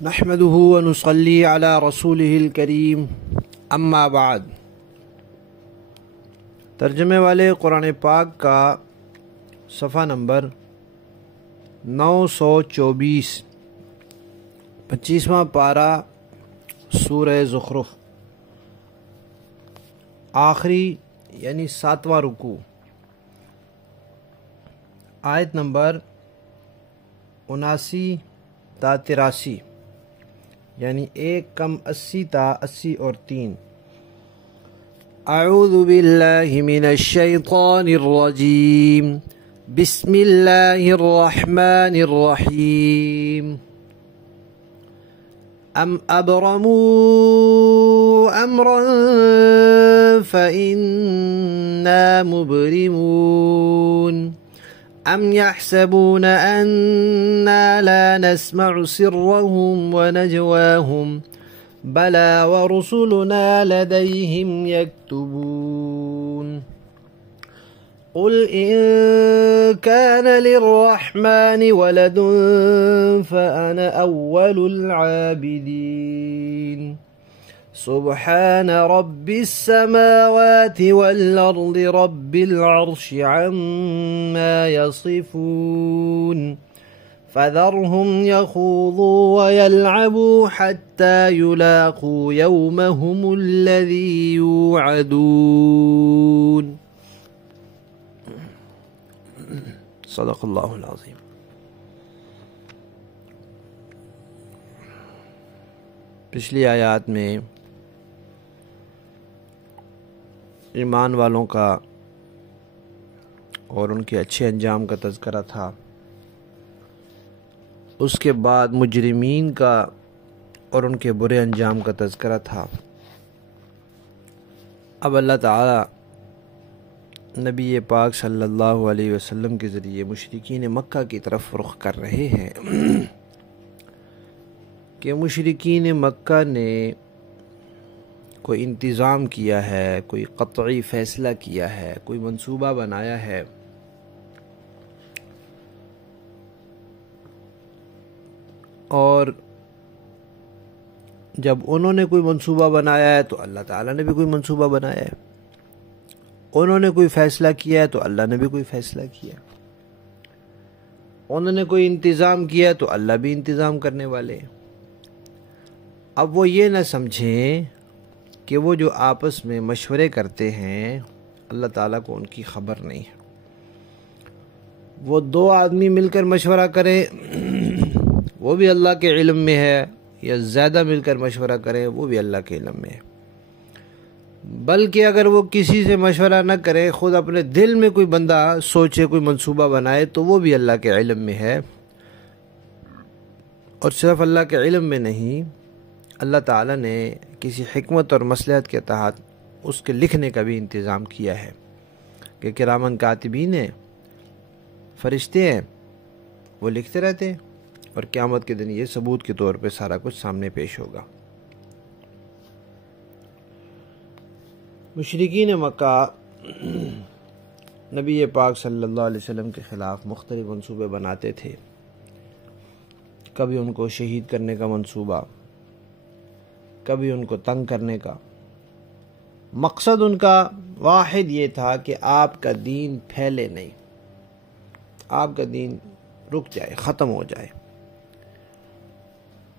نحمده ونصلي على رسوله الكريم اما بعد۔ ترجمے والے قرآن پاک کا صفحہ نمبر 924، 25واں پارہ سورہ زخرف، آخری یعنی 7واں رکوع، آیت نمبر 79 تا 83، یعنی 1 کم 80 تا 80 اور 3۔ اعوذ باللہ من الشیطان الرجیم، بسم اللہ الرحمن الرحیم۔ ام ابرموا امرا فإنا مبرمون ام يحسبون أنا لا نسمع سرهم ونجواهم بلى ورسلنا لديهم يكتبون قل إن كان للرحمن ولد فأنا أول العابدين سبحان رب السماوات والأرض رب العرش عما يصفون فذرهم يخوضوا ويلعبوا حتى يلاقوا يومهم الذي يوعدون۔ صدق اللہ العظیم۔ پچھلی آیات میں ایمان والوں کا اور ان کے اچھے انجام کا تذکرہ تھا، اس کے بعد مجرمین کا اور ان کے برے انجام کا تذکرہ تھا۔ اب اللہ تعالی نبی پاک صلی اللہ علیہ وسلم کے ذریعے مشرکین مکہ کی طرف رخ کر رہے ہیں کہ مشرکین مکہ نے کوئی انتظام کیا ہے، کوئی قطعی فیصلہ کیا ہے، کوئی منصوبہ بنایا ہے، اور جب انہوں نے کوئی منصوبہ بنایا ہے تو اللہ تعالیٰ نے بھی کوئی منصوبہ بنایا ہے، انہوں نے کوئی فیصلہ کیا ہے تو اللہ نے بھی کوئی فیصلہ کیا، انہوں نے کوئی انتظام کیا ہے تو اللہ بھی انتظام کرنے والے ہیں۔ اب وہ یہ نہ سمجھیں کہ وہ جو آپس میں مشورے کرتے ہیں اللہ تعالیٰ کو ان کی خبر نہیں ہے۔ وہ 2 آدمی مل کر مشورہ کریں وہ بھی اللہ کے علم میں ہے، یا زیادہ مل کر مشورہ کریں وہ بھی اللہ کے علم میں ہے۔ بلکہ اگر وہ کسی سے مشورہ نہ کرے، خود اپنے دل میں کوئی بندہ سوچے، کوئی منصوبہ بنائے تو وہ بھی اللہ کے علم میں ہے۔ اور صرف اللہ کے علم میں نہیں، اللہ تعالیٰ نے کسی حکمت اور مصلحت کے تحت اس کے لکھنے کا بھی انتظام کیا ہے کہ کرامن کاتبین ہیں، فرشتے ہیں، وہ لکھتے رہتے ہیں، اور قیامت کے دن یہ ثبوت کے طور پہ سارا کچھ سامنے پیش ہوگا۔ مشرکین مکہ نبی پاک صلی اللہ علیہ وسلم کے خلاف مختلف منصوبے بناتے تھے، کبھی ان کو شہید کرنے کا منصوبہ، کبھی ان کو تنگ کرنے کا۔ مقصد ان کا واحد یہ تھا کہ آپ کا دین پھیلے نہیں، آپ کا دین رک جائے، ختم ہو جائے۔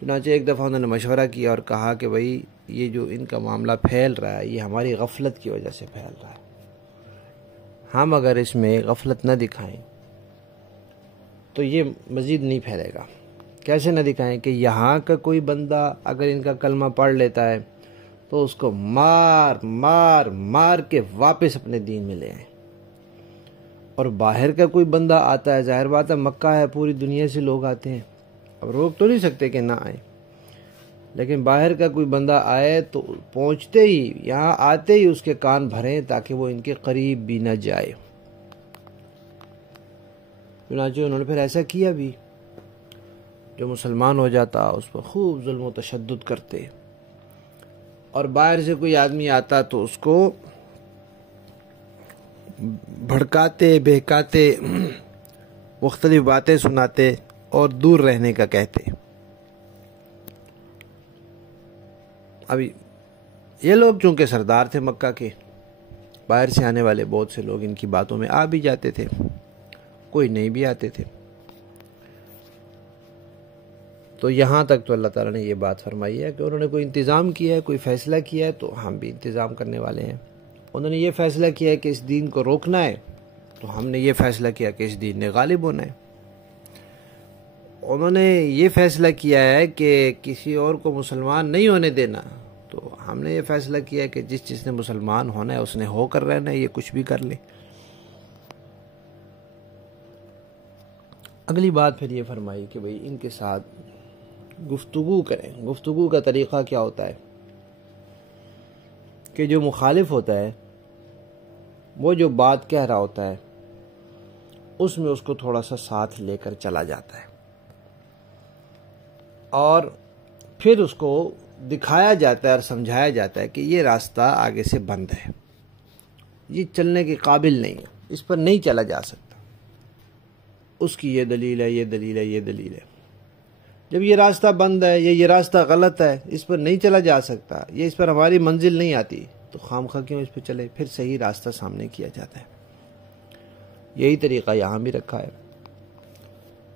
چنانچہ ایک دفعہ انہوں نے مشورہ کیا اور کہا کہ بھئی یہ جو ان کا معاملہ پھیل رہا ہے یہ ہماری غفلت کی وجہ سے پھیل رہا ہے، ہم اگر اس میں غفلت نہ دکھائیں تو یہ مزید نہیں پھیلے گا۔ کیسے نہ دکھائیں کہ یہاں کا کوئی بندہ اگر ان کا کلمہ پڑھ لیتا ہے تو اس کو مار مار مار کے واپس اپنے دین میں لے آئیں، اور باہر کا کوئی بندہ آتا ہے، ظاہر بات ہے مکہ ہے، پوری دنیا سے لوگ آتے ہیں، اب روک تو نہیں سکتے کہ نہ آئیں، لیکن باہر کا کوئی بندہ آئے تو پہنچتے ہی، یہاں آتے ہی اس کے کان بھریں تاکہ وہ ان کے قریب بھی نہ جائے۔ چنانچہ انہوں نے پھر ایسا کیا بھی، جو مسلمان ہو جاتا اس پر خوب ظلم و تشدد کرتے، اور باہر سے کوئی آدمی آتا تو اس کو بھڑکاتے بہکاتے مختلف باتیں سناتے اور دور رہنے کا کہتے۔ ابھی یہ لوگ چونکہ سردار تھے مکہ کے، باہر سے آنے والے بہت سے لوگ ان کی باتوں میں آ بھی جاتے تھے، کوئی نہیں بھی آتے تھے. تو یہاں تک تو اللہ تعالیٰ نے یہ بات فرمائی ہے کہ انہوں نے کوئی انتظام کیا ہے، کوئی فیصلہ کیا ہے، تو ہم بھی انتظام کرنے والے ہیں. انہوں نے یہ فیصلہ کیا ہے کہ اس دین کو روکنا ہے، تو ہم نے یہ فیصلہ کیا کہ اس دین نے غالب ہونا ہے. انہوں نے یہ فیصلہ کیا ہے کہ کسی اور کو مسلمان نہیں ہونے دینا، تو ہم نے یہ فیصلہ کیا ہے کہ جس نے مسلمان ہونا ہے اس نے ہو کر رہنا ہے، یہ کچھ بھی کر لے. اگلی بات پھر یہ فرمائی کہ بھئی ان کے ساتھ گفتگو کریں. گفتگو کا طریقہ کیا ہوتا ہے کہ جو مخالف ہوتا ہے وہ جو بات کہہ رہا ہوتا ہے اس میں اس کو تھوڑا سا ساتھ لے کر چلا جاتا ہے، اور پھر اس کو دکھایا جاتا ہے اور سمجھایا جاتا ہے کہ یہ راستہ آگے سے بند ہے، یہ چلنے کے قابل نہیں ہے، اس پر نہیں چلا جا سکتا. اس کی یہ دلیل ہے، یہ دلیل ہے، یہ دلیل ہے. جب یہ راستہ بند ہے یا یہ راستہ غلط ہے، اس پر نہیں چلا جا سکتا، یہ اس پر ہماری منزل نہیں آتی، تو خواہ کیوں اس پہ چلے. پھر صحیح راستہ سامنے کیا جاتا ہے. یہی طریقہ یہاں بھی رکھا ہے.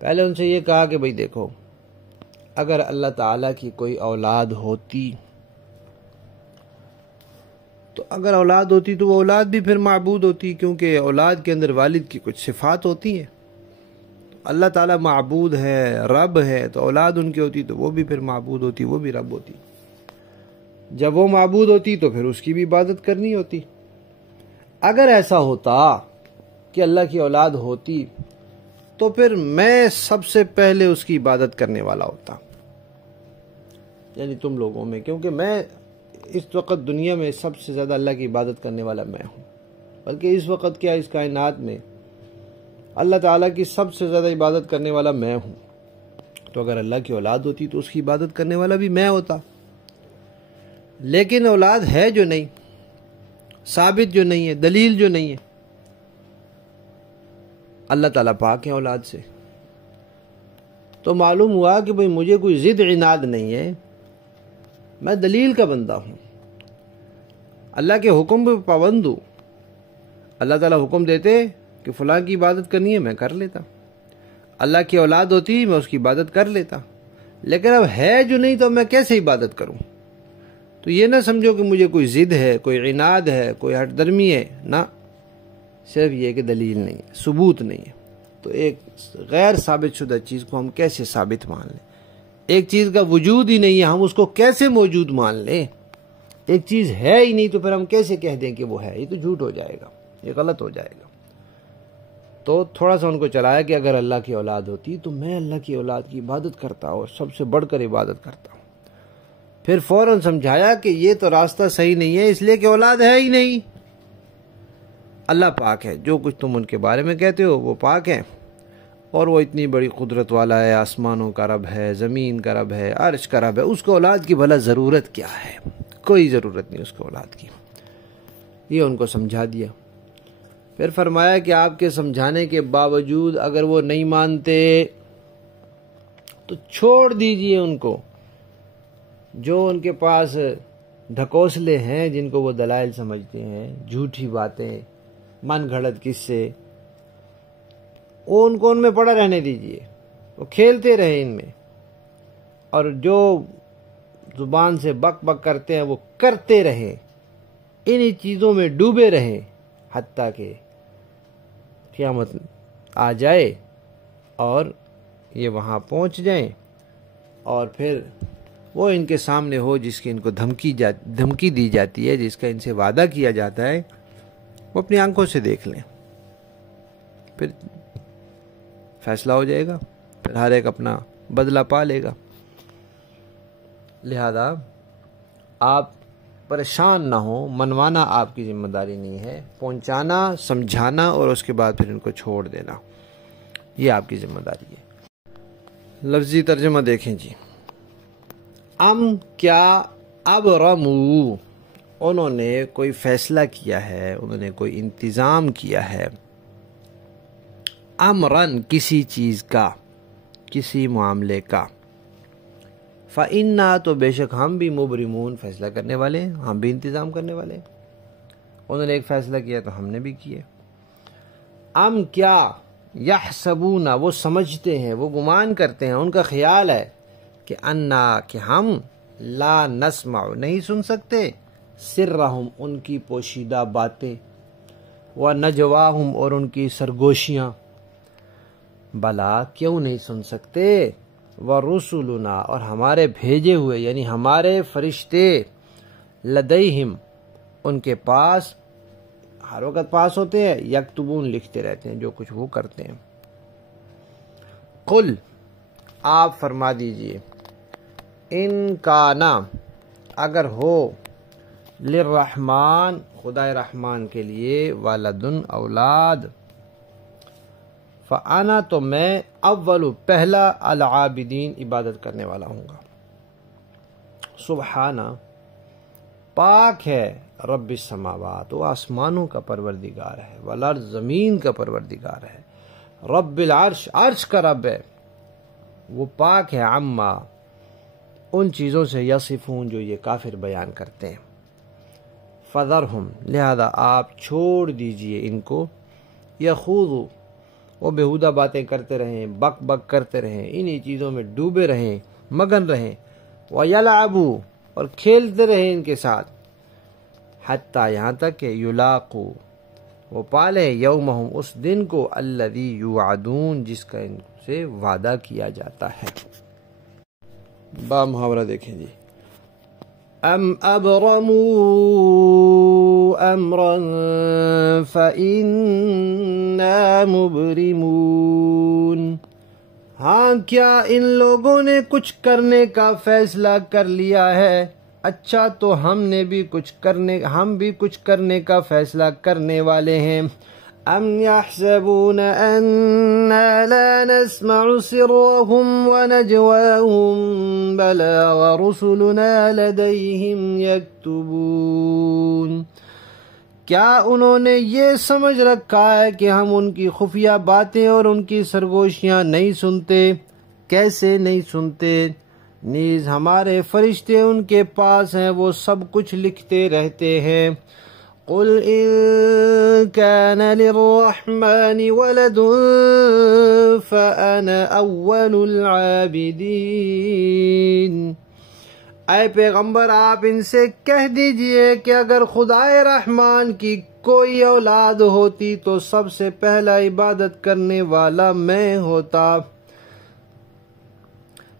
پہلے ان سے یہ کہا کہ بھئی دیکھو، اگر اللہ تعالیٰ کی کوئی اولاد ہوتی، تو اگر اولاد ہوتی تو وہ اولاد بھی پھر معبود ہوتی، کیونکہ اولاد کے اندر والد کی کچھ صفات ہوتی ہیں. اللہ تعالیٰ معبود ہے، رب ہے، تو اولاد ان کی ہوتی تو وہ بھی پھر معبود ہوتی، وہ بھی رب ہوتی. جب وہ معبود ہوتی تو پھر اس کی بھی عبادت کرنی ہوتی. اگر ایسا ہوتا کہ اللہ کی اولاد ہوتی تو پھر میں سب سے پہلے اس کی عبادت کرنے والا ہوتا، یعنی تم لوگوں میں، کیونکہ میں اس وقت دنیا میں سب سے زیادہ اللہ کی عبادت کرنے والا میں ہوں. بلکہ اس وقت کیا، اس کائنات میں اللہ تعالیٰ کی سب سے زیادہ عبادت کرنے والا میں ہوں. تو اگر اللہ کی اولاد ہوتی تو اس کی عبادت کرنے والا بھی میں ہوتا. لیکن اولاد ہے جو نہیں، ثابت جو نہیں ہے، دلیل جو نہیں ہے. اللہ تعالیٰ پاک ہے اولاد سے. تو معلوم ہوا کہ بھئی مجھے کوئی ضد عناد نہیں ہے، میں دلیل کا بندہ ہوں، اللہ کے حکم پہ پابند ہوں. اللہ تعالیٰ حکم دیتے کہ فلاں کی عبادت کرنی ہے، میں کر لیتا. اللہ کی اولاد ہوتی میں اس کی عبادت کر لیتا. لیکن اب ہے جو نہیں تو میں کیسے عبادت کروں؟ تو یہ نہ سمجھو کہ مجھے کوئی ضد ہے، کوئی عناد ہے، کوئی ہٹ درمی ہے، نہ، صرف یہ کہ دلیل نہیں ہے، ثبوت نہیں ہے. تو ایک غیر ثابت شدہ چیز کو ہم کیسے ثابت مان لیں؟ ایک چیز کا وجود ہی نہیں ہے، ہم اس کو کیسے موجود مان لیں؟ ایک چیز ہے ہی نہیں تو پھر ہم کیسے کہہ دیں کہ وہ ہے؟ یہ تو جھوٹ ہو جائے گا، یہ غلط ہو جائے گا. تو تھوڑا سا ان کو چلایا کہ اگر اللہ کی اولاد ہوتی تو میں اللہ کی اولاد کی عبادت کرتا اور سب سے بڑھ کر عبادت کرتا ہوں. پھر فوراً سمجھایا کہ یہ تو راستہ صحیح نہیں ہے، اس لیے کہ اولاد ہے ہی نہیں. اللہ پاک ہے، جو کچھ تم ان کے بارے میں کہتے ہو وہ پاک ہیں، اور وہ اتنی بڑی قدرت والا ہے، آسمانوں کا رب ہے، زمین کا رب ہے، عرش کا رب ہے. اس کو اولاد کی بھلا ضرورت کیا ہے؟ کوئی ضرورت نہیں اس کو اولاد کی. یہ ان کو سمجھا دیا. پھر فرمایا کہ آپ کے سمجھانے کے باوجود اگر وہ نہیں مانتے تو چھوڑ دیجئے ان کو. جو ان کے پاس ڈھکوسلے ہیں، جن کو وہ دلائل سمجھتے ہیں، جھوٹی باتیں، من گھڑت قصے، وہ ان کو ان میں پڑا رہنے دیجئے. وہ کھیلتے رہے ان میں، اور جو زبان سے بک بک کرتے ہیں وہ کرتے رہیں، انہی چیزوں میں ڈوبے رہیں، حتیٰ کہ قیامت آ جائے اور یہ وہاں پہنچ جائیں، اور پھر وہ ان کے سامنے ہو جس کی ان کو دھمکی دی جاتی ہے، جس کا ان سے وعدہ کیا جاتا ہے، وہ اپنی آنکھوں سے دیکھ لیں. پھر فیصلہ ہو جائے گا، پھر ہر ایک اپنا بدلہ پا لے گا. لہذا آپ پریشان نہ ہوں، منوانا آپ کی ذمہ داری نہیں ہے، پہنچانا، سمجھانا اور اس کے بعد پھر ان کو چھوڑ دینا، یہ آپ کی ذمہ داری ہے. لفظی ترجمہ دیکھیں جی. کیا ابرمو، انہوں نے کوئی فیصلہ کیا ہے، انہوں نے کوئی انتظام کیا ہے، امرن، کسی چیز کا، کسی معاملے کا، فَإِنَّا تو بے شک ہم بھی مبرمون فیصلہ کرنے والے ہیں، ہم بھی انتظام کرنے والے ہیں۔ انہوں نے ایک فیصلہ کیا تو ہم نے بھی کیا۔ ام کیا یحسبون وہ سمجھتے ہیں، وہ گمان کرتے ہیں، ان کا خیال ہے کہ انا کہ ہم لا نسمع نہیں سن سکتے سرہم ان کی پوشیدہ باتیں و نجواہم اور ان کی سرگوشیاں، بلا کیوں نہیں سن سکتے، ورسلنا اور ہمارے بھیجے ہوئے یعنی ہمارے فرشتے، لدیہم ان کے پاس، ہر وقت پاس ہوتے ہیں، یکتبون لکھتے رہتے ہیں جو کچھ وہ کرتے ہیں۔ قل آپ فرما دیجئے، ان کانا اگر ہو، للرحمن خدائے رحمان کے لیے، ولدن اولاد، فانا تو میں اول پہلا العابدین عبادت کرنے والا ہوں گا۔ سبحانہ پاک ہے، رب السماوات وہ آسمانوں کا پروردگار ہے، والارض زمین کا پروردگار ہے، رب العرش عرش کا رب ہے، وہ پاک ہے، عما ان چیزوں سے یصفون جو یہ کافر بیان کرتے ہیں۔ فذرہم لہذا آپ چھوڑ دیجئے ان کو، یخوضوا وہ بیہودہ باتیں کرتے رہیں، بک بک کرتے رہیں، انہی چیزوں میں ڈوبے رہیں، مگن رہیں، وَيَلْعَبُوا اور کھیلتے رہیں ان کے ساتھ، حتیٰ یہاں تک کہ یلاقو وہ پالے یومہم اس دن کو، الذی یوعدون جس کا ان سے وعدہ کیا جاتا ہے۔ با محاورہ دیکھیں جی، ام ابرموا امرا فإنا مبرمون ہاں کیا ان لوگوں نے کچھ کرنے کا فیصلہ کر لیا ہے، اچھا تو ہم بھی کچھ کرنے کا فیصلہ کرنے والے ہیں۔ ام یحسبون انا لا نسمع سرهم ونجواهم بلا ورسلنا لديهم يكتبون کیا انہوں نے یہ سمجھ رکھا ہے کہ ہم ان کی خفیہ باتیں اور ان کی سرگوشیاں نہیں سنتے؟ کیسے نہیں سنتے؟ نیز ہمارے فرشتے ان کے پاس ہیں، وہ سب کچھ لکھتے رہتے ہیں۔ قل ان كان للرحمن ولد فأنا اول العابدین اے پیغمبر آپ ان سے کہہ دیجئے کہ اگر خدائے رحمان کی کوئی اولاد ہوتی تو سب سے پہلا عبادت کرنے والا میں ہوتا۔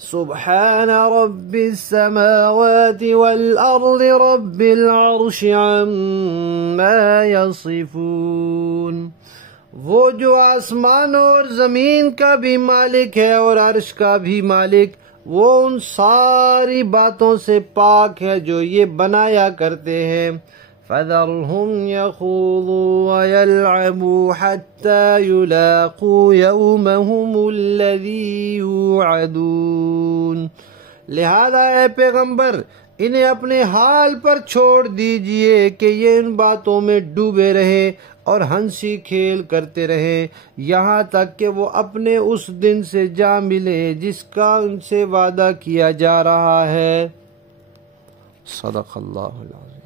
سبحان رب السماوات والارض رب العرش عما یصفون وہ جو آسمانوں اور زمین کا بھی مالک ہے اور عرش کا بھی مالک، وہ ان ساری باتوں سے پاک ہے جو یہ بنایا کرتے ہیں۔ فَذَرْهُمْ يَخُوضُوا وَيَلْعَبُوا حَتَّى يُلَاقُوا يَوْمَهُمُ الَّذِي يُوعَدُونَ لہذا اے پیغمبر انہیں اپنے حال پر چھوڑ دیجئے کہ یہ ان باتوں میں ڈوبے رہے اور ہنسی کھیل کرتے رہیں یہاں تک کہ وہ اپنے اس دن سے جا ملے جس کا ان سے وعدہ کیا جا رہا ہے۔ صدق اللہ العظیم۔